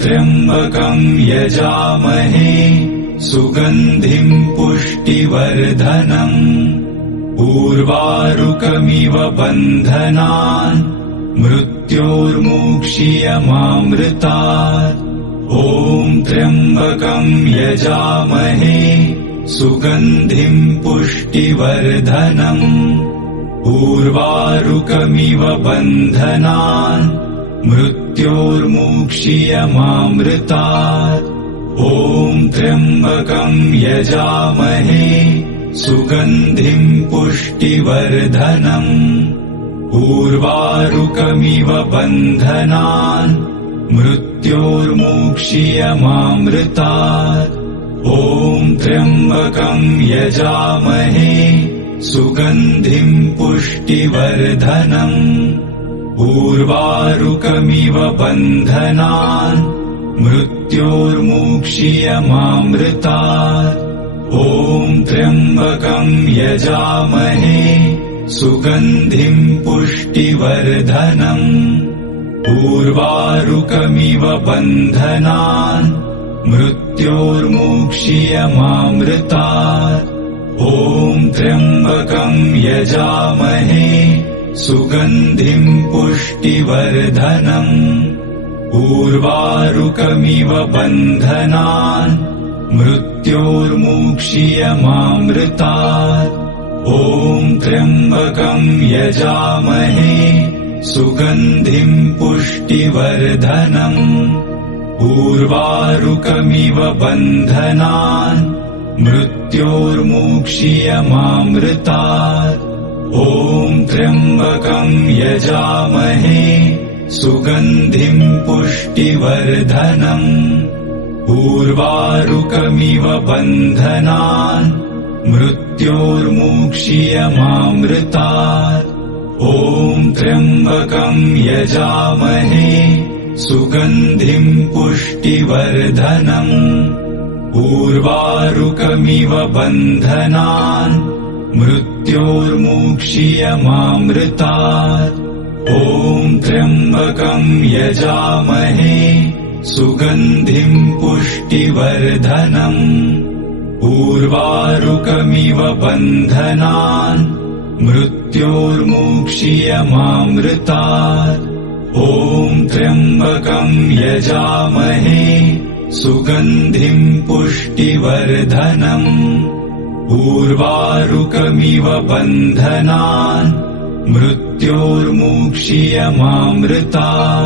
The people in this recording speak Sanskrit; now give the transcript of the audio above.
त्र्यम्बकं यजामहे सुगन्धिं पुष्टिवर्धनम् उर्वारुकमिव बन्धनान् मृत्योर्मुक्षीयमामृतात्। ॐ त्र्यम्बकं यजामहे सुगन्धिं पुष्टिवर्धनम् उर्वारुकमिव बन्धनान् मृत्योर्मुक्षीयमामृतात्। ॐ त्र्यम्बकं यजामहे सुगन्धिं पुष्टिवर्धनम् उर्वारुकमिव बन्धनान् मृत्योर्मुक्षीयमामृतात्। ॐ त्र्यम्बकं यजामहे सुगन्धिं पुष्टिवर्धनम् उर्वारुकमिव बन्धनान् मृत्योर्मुक्षीयमामृतात्। ॐ त्र्यम्बकं यजामहे सुगन्धिं पुष्टिवर्धनम् उर्वारुकमिव बन्धनान् मृत्योर्मुक्षीयमामृतात्। ॐ त्र्यम्बकं यजामहे सुगन्धिं पुष्टिवर्धनम् उर्वारुकमिव बन्धनान् मृत्योर्मुक्षीयमामृतात्। ॐ त्र्यम्बकं यजामहे सुगन्धिं पुष्टिवर्धनम् उर्वारुकमिव बन्धनान् मृत्योर्मुक्षीयमामृतात्। ॐ त्र्यम्बकं यजामहे सुगन्धिं पुष्टिवर्धनम् उर्वारुकमिव बन्धनान् मृत्योर्मुक्षीयमामृतात्। ॐ त्र्यम्बकं यजामहे सुगन्धिं पुष्टिवर्धनम् उर्वारुकमिव बन्धनान् मृत्योर्मुक्षीयमामृतात्। ॐ त्र्यम्बकं यजामहे सुगन्धिं पुष्टिवर्धनम् उर्वारुकमिव बन्धनान् मृत्योर्मुक्षीयमामृतात्। ॐ त्र्यम्बकं यजामहे सुगन्धिं पुष्टिवर्धनम् उर्वारुकमिव बन्धनान् मृत्योर्मुक्षीयमामृतात्।